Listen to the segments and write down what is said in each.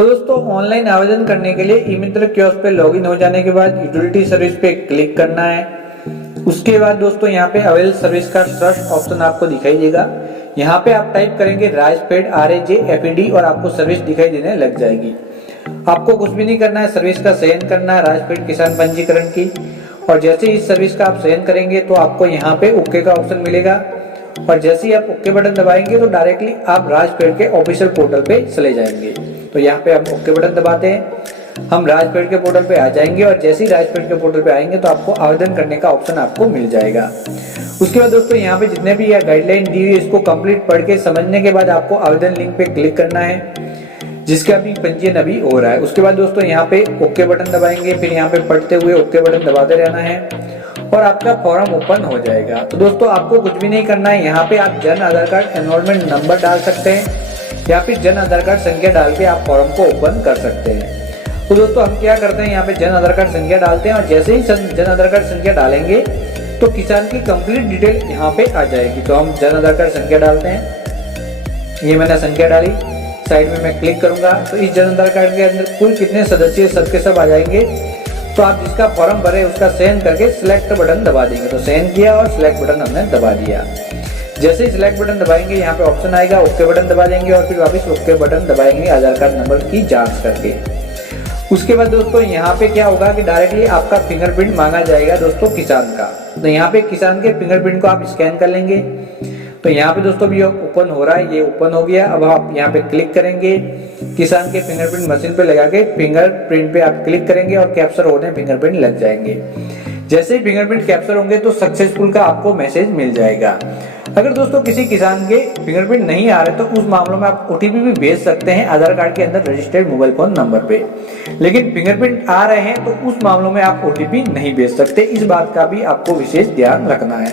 तो दोस्तों ऑनलाइन आवेदन करने के लिए ईमित्र कियोस्क पे लॉगिन हो जाने के बाद यूटिलिटी सर्विस पे क्लिक करना है। उसके बाद दोस्तों यहाँ पे अवेल सर्विस का सर्च ऑप्शन आपको दिखाई देगा। यहाँ पे आप टाइप करेंगे राजफेड RAJFED और आपको सर्विस दिखाई देने लग जाएगी। आपको कुछ भी नहीं करना है, सर्विस का चयन करना है राजफेड किसान पंजीकरण की। और जैसे ही इस सर्विस का आप चयन करेंगे तो आपको यहाँ पे ओके का ऑप्शन मिलेगा और जैसे ही आप ओके बटन दबाएंगे तो डायरेक्टली आप राजफेड के ऑफिशियल पोर्टल पे चले जाएंगे। तो यहाँ पे हम ओके बटन दबाते हैं, हम राजफेड के पोर्टल पे आ जाएंगे और जैसे ही राजफेड के पोर्टल पे आएंगे तो आपको आवेदन करने का ऑप्शन आपको मिल जाएगा। उसके बाद दोस्तों यहाँ पे जितने भी यह गाइडलाइन दी हुई है इसको कंप्लीट पढ़ के समझने के बाद आपको आवेदन लिंक पे क्लिक करना है जिसका भी पंजीयन अभी हो रहा है। उसके बाद दोस्तों यहाँ पे ओके बटन दबाएंगे, फिर यहाँ पे पढ़ते हुए ओके बटन दबाते रहना है और आपका फॉर्म ओपन हो जाएगा। तो दोस्तों आपको कुछ भी नहीं करना है, यहाँ पे आप Jan Aadhaar card enrolment number डाल सकते हैं या फिर जन आधार कार्ड संख्या डाल के आप फॉर्म को ओपन कर सकते हैं। तो दोस्तों हम क्या करते हैं, यहाँ पे जन आधार कार्ड संख्या डालते हैं और जैसे ही जन आधार कार्ड संख्या डालेंगे तो किसान की कंप्लीट डिटेल यहाँ पे आ जाएगी। तो हम जन आधार कार्ड संख्या डालते हैं, ये मैंने संख्या डाली, साइड में मैं क्लिक करूंगा तो इस जन आधार कार्ड के अंदर कुल कितने सदस्य सबके सब आ जाएंगे। तो आप जिसका फॉर्म भरे उसका चयन करके सिलेक्ट बटन दबा देंगे। तो चयन किया और सिलेक्ट बटन हमने दबा दिया। जैसे ही सिलेक्ट बटन दबाएंगे यहाँ पे ऑप्शन आएगा, ओके बटन दबा देंगे और फिर वापस ओके बटन दबाएंगे आधार कार्ड नंबर की जांच करके। उसके बाद दोस्तों यहाँ पे क्या होगा कि डायरेक्टली आपका फिंगरप्रिंट मांगा जाएगा दोस्तों किसान का। तो यहाँ पे किसान के फिंगरप्रिंट को आप स्कैन कर लेंगे। तो यहाँ पे दोस्तों भी ओपन हो रहा है, ये ओपन हो गया। अब आप यहाँ पे क्लिक करेंगे, किसान के फिंगरप्रिंट मशीन पे लगा के फिंगरप्रिंट पे आप क्लिक करेंगे और कैप्चर होने फिंगरप्रिंट लग जाएंगे। जैसे ही फिंगरप्रिंट कैप्चर होंगे तो सक्सेसफुल का आपको मैसेज मिल जाएगा। अगर दोस्तों किसी किसान के फिंगरप्रिंट नहीं आ रहे तो उस मामलों में आप OTP भी भेज सकते हैं आधार कार्ड के अंदर रजिस्टर्ड मोबाइल फोन नंबर पे। लेकिन फिंगरप्रिंट आ रहे हैं तो उस मामलों में आप OTP नहीं भेज सकते, इस बात का भी आपको विशेष ध्यान रखना है।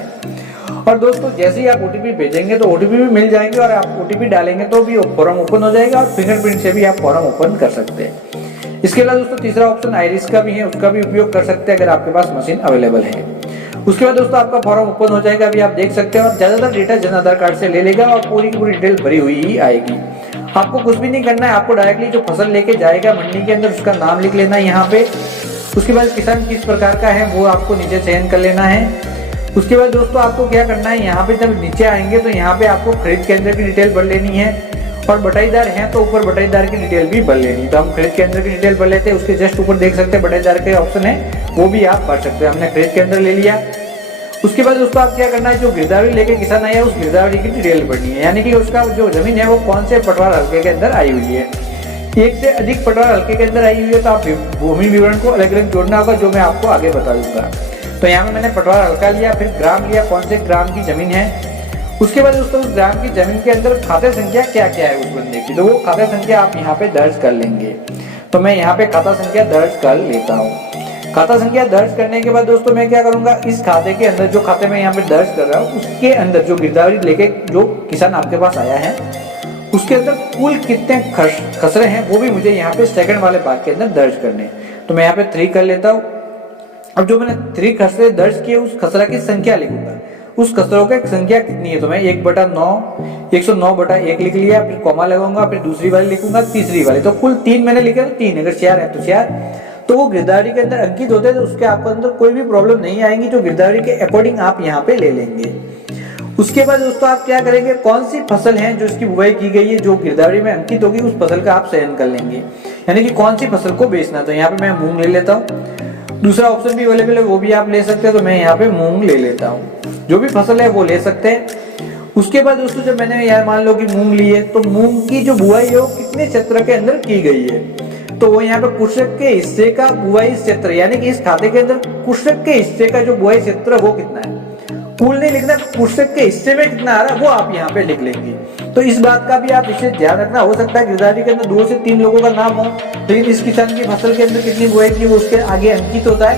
और दोस्तों जैसे ही आप OTP भेजेंगे तो OTP भी मिल जाएंगे और आप OTP डालेंगे तो भी फॉर्म ओपन हो जाएगा और फिंगरप्रिंट से भी आप फॉर्म ओपन कर सकते हैं। इसके अलावा दोस्तों तीसरा ऑप्शन आइरिस का भी है, उसका भी उपयोग कर सकते हैं अगर आपके पास मशीन अवेलेबल है। उसके बाद दोस्तों आपका फॉर्म ओपन हो जाएगा, अभी आप देख सकते हैं और ज्यादातर डेटा जन आधार कार्ड से ले लेगा और पूरी की पूरी डिटेल भरी हुई ही आएगी। आपको कुछ भी नहीं करना है, आपको डायरेक्टली जो फसल लेके जाएगा मंडी के अंदर उसका नाम लिख लेना है यहाँ पे। उसके बाद किसान किस प्रकार का है वो आपको नीचे चयन कर लेना है। उसके बाद दोस्तों आपको क्या करना है, यहाँ पे जब नीचे आएंगे तो यहाँ पे आपको खरीद केंद्र की डिटेल भर लेनी है और बटाईदार हैं तो ऊपर बटाईदार की डिटेल भी भर लेनी है। तो हम खरीद केंद्र की डिटेल भर लेते हैं, उसके जस्ट ऊपर देख सकते हैं बटाईदार के ऑप्शन है, वो भी आप भर सकते हैं। हमने खरीद केंद्र ले लिया। उसके बाद दोस्तों आप क्या करना है, जो गिरदावरी लेके किसान आया उस गिरदावरी की डिटेल भरनी है, यानी कि उसका जो जमीन है वो कौन से पटवार हल्के के अंदर आई हुई है। एक से अधिक पटवार हल्के के अंदर आई हुई है तो आप भूमि विवरण को अलग अलग जोड़ना होगा, जो मैं आपको आगे बता दूंगा। तो यहाँ पे मैंने पटवार हल्का लिया, फिर ग्राम लिया, कौन से ग्राम की जमीन है। उसके बाद दोस्तों उस ग्राम की जमीन के अंदर खाता संख्या क्या क्या है उस बंदे की, तो वो खाता संख्या आप यहाँ पे दर्ज कर लेंगे। तो मैं यहाँ पे खाता संख्या दर्ज कर लेता हूँ। खाता संख्या दर्ज करने के बाद दोस्तों मैं क्या करूंगा, इस खाते के अंदर जो खाते में यहाँ पे दर्ज कर रहा हूँ उसके अंदर जो गिरदावरी लेके जो किसान आपके पास आया है उसके अंदर कुल कितने खसरे हैं वो भी मुझे यहाँ पे सेकंड वाले भाग के अंदर दर्ज करने। तो मैं यहाँ पे 3 कर लेता हूँ। अब जो मैंने 3 खसरे दर्ज किए उस खसरा की संख्या लिखूंगा, उस खसरों की संख्या कितनी है। तो मैं 1/9 लिख लिया, फिर कॉमा लगाऊंगा, फिर दूसरी वाली लिखूंगा, तीसरी वाली। तो कुल 3 मैंने लिखे तो 3, अगर 4 है तो 4। तो वो गिरदावरी के अंदर अंकित होते हैं तो उसके आपको अंदर कोई भी प्रॉब्लम नहीं आएगी, जो गिरदावरी के अकॉर्डिंग आप यहाँ पे ले लेंगे। उसके बाद दोस्तों आप क्या करेंगे, कौन सी फसल है जो इसकी बुआई की गई है जो गिरदावरी में अंकित होगी उस फसल का आप चयन कर लेंगे, यानी कि कौन सी फसल को बेचना। तो यहाँ पे मैं मूंग ले लेता हूँ। दूसरा ऑप्शन भी अवेलेबल है वो भी आप ले सकते हैं, तो मैं यहाँ पे मूंग ले लेता हूँ। जो भी फसल है वो ले सकते हैं। उसके बाद दोस्तों जब मैंने यार मान लो कि मूंग ली है तो मूंग की जो बुआई है वो कितने क्षेत्र के अंदर की गई है, तो वो यहाँ पे कृषक के हिस्से का बुआई क्षेत्र, यानी कि इस खाते के अंदर कृषक के हिस्से का जो बुआई क्षेत्र वो कितना है। कुल नहीं लिखना, कृषक के हिस्से में कितना आ रहा है वो आप यहाँ पे लिख लेंगे। तो इस बात का भी आप इसे ध्यान रखना। हो सकता है गिरदावरी के अंदर 2 से 3 लोगों का नाम हो, लेकिन इस किसान की फसल के अंदर कितनी बुआई की वो उसके आगे अंकित होता है,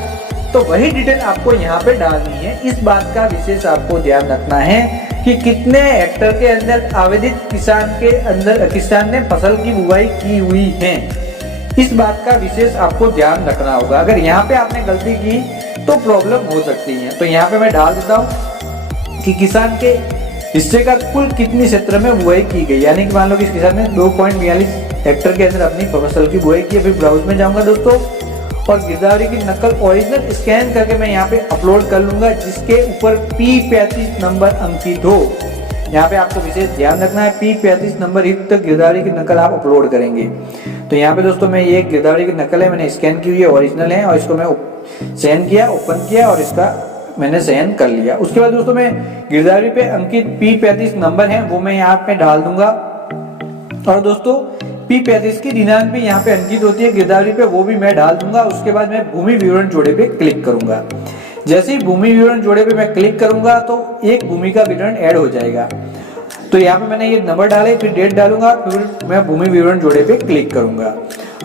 तो वही डिटेल आपको यहाँ पे डालनी है। इस बात का विशेष आपको ध्यान रखना है कि कितने हेक्टर के अंदर आवेदित किसान ने फसल की बुआई की हुई है, इस बात का विशेष आपको ध्यान रखना होगा। अगर यहाँ पे आपने गलती की तो प्रॉब्लम हो सकती है। तो यहाँ पे मैं डाल देता हूँ कि किसान के हिस्से का कुल कितनी क्षेत्र में बुआई की गई, यानी कि मान लो कि इस किसान ने 2.42 हेक्टर के अंदर अपनी फसल की बुआई की है। फिर ब्राउज में जाऊंगा दोस्तों और गिरदावरी की नकल ओरिजिनल स्कैन करके मैं यहाँ पे अपलोड कर लूंगा, जिसके ऊपर P35 नंबर अंकित हो। यहाँ पे आपको विशेष ध्यान रखना है, P35 नंबर युक्त गिरदावरी की नकल आप अपलोड करेंगे। तो यहाँ पे दोस्तों मैं ये गिरदावरी की नकल है, मैंने स्कैन की हुई है, ओरिजिनल है, और इसको मैं सहन किया, ओपन किया और इसका मैंने सहन कर लिया। उसके बाद दोस्तों मैं गिरदावरी पे अंकित P35 नंबर है वो मैं यहाँ पे डाल दूंगा। और दोस्तों P35 की दिनांक भी यहाँ पे अंकित होती है गिरदावरी पे, वो भी मैं डाल दूंगा। उसके बाद मैं भूमि विवरण जोड़े पे क्लिक करूंगा। जैसे ही भूमि विवरण जोड़े पे मैं क्लिक करूंगा तो एक भूमि का विवरण ऐड हो जाएगा। तो यहाँ पे मैंने ये नंबर डाले, फिर डेट डालूंगा, फिर मैं भूमि विवरण जोड़े पे क्लिक करूंगा।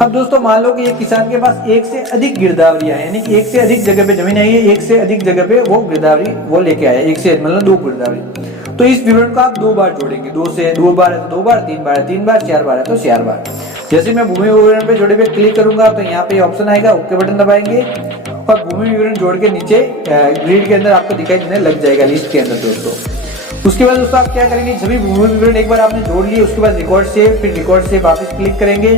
अब दोस्तों मान लो कि ये किसान के पास एक से अधिक गिरदावरियां है, यानी एक से अधिक जगह पे जमीन है, एक से अधिक जगह पे वो गिरदावरी वो लेके आया, एक से मतलब 2 गिरदावरी। तो इस विवरण को आप 2 बार जोड़ेंगे, 2 से 2 बार है तो 2 बार, 3 बार है 3 बार, 4 बार है तो 4 बार। जैसे मैं भूमि विवरण पे जोड़े पे क्लिक करूंगा तो यहाँ पे ऑप्शन आएगा, ओके बटन दबाएंगे और भूमि विवरण जोड़ के नीचे ग्रिड के अंदर आपको दिखाई देने लग जाएगा लिस्ट के अंदर दोस्तों। उसके बाद दोस्तों आप क्या करेंगे, सभी भूमि विवरण एक बार आपने जोड़ लिए, उसके बाद रिकॉर्ड सेव, फिर रिकॉर्ड सेव वापस क्लिक करेंगे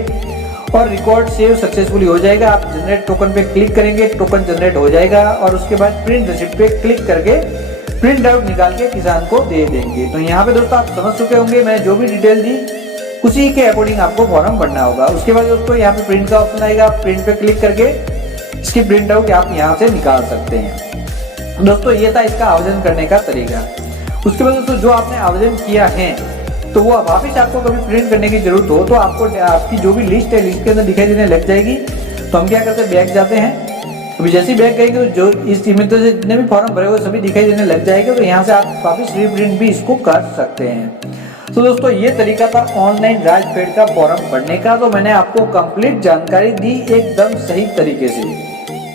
और रिकॉर्ड सेव सक्सेसफुली हो जाएगा। आप जनरेट टोकन पे क्लिक करेंगे, टोकन जनरेट हो जाएगा और उसके बाद प्रिंट रिसिप्ट पे क्लिक करके प्रिंट आउट निकाल के किसान को दे देंगे। तो यहाँ पे दोस्तों आप समझ चुके होंगे, मैंने जो भी डिटेल दी उसी के अकॉर्डिंग आपको फॉर्म भरना होगा। उसके बाद दोस्तों यहाँ पे प्रिंट का ऑप्शन आएगा, प्रिंट पे क्लिक करके इसकी प्रिंट आउट आप यहाँ से निकाल सकते हैं। दोस्तों ये था इसका आवेदन करने का तरीका। उसके बाद दोस्तों जो आपने आवेदन किया है तो वो वापिस आपको कभी प्रिंट करने की जरूरत हो तो आपको आपकी जो भी लिस्ट है लिस्ट के अंदर दिखाई देने लग जाएगी। तो हम क्या करते हैं, बैक जाते हैं। अभी जैसे ही बैक गएंगे तो जो इस इमित्र से जितने भी फॉर्म भरे हुए सभी दिखाई देने लग जाएगा। तो यहाँ से आप वापिस रीप्रिंट भी इसको कर सकते हैं। तो दोस्तों ये तरीका था ऑनलाइन राजफेड का फॉर्म भरने का। तो मैंने आपको कंप्लीट जानकारी दी एकदम सही तरीके से।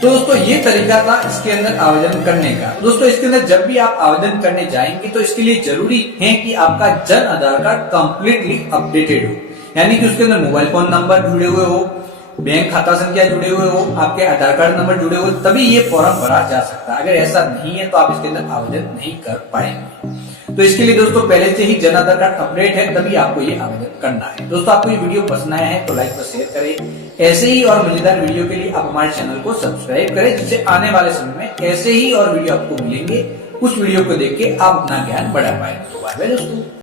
तो दोस्तों ये तरीका था इसके अंदर आवेदन करने का। दोस्तों इसके अंदर जब भी आप आवेदन करने जाएंगे तो इसके लिए जरूरी है कि आपका Jan Aadhaar card completely updated हो, यानी कि उसके अंदर मोबाइल फोन नंबर जुड़े हुए हो, बैंक खाता संख्या जुड़े हुए हो, आपके आधार कार्ड नंबर जुड़े हुए, तभी ये फॉर्म भरा जा सकता है। अगर ऐसा नहीं है तो आप इसके अंदर आवेदन नहीं कर पाएंगे। तो इसके लिए दोस्तों पहले से ही जन आधार कार्ड अपडेट है तभी आपको ये आवेदन करना है। दोस्तों आपको ये वीडियो पसंद आया है तो लाइक और शेयर करें। ऐसे ही और मजेदार वीडियो के लिए आप हमारे चैनल को सब्सक्राइब करें, जिससे आने वाले समय में ऐसे ही और वीडियो आपको मिलेंगे। उस वीडियो को देख के आप अपना ज्ञान बढ़ा पाएंगे। बाय बाय दोस्तों।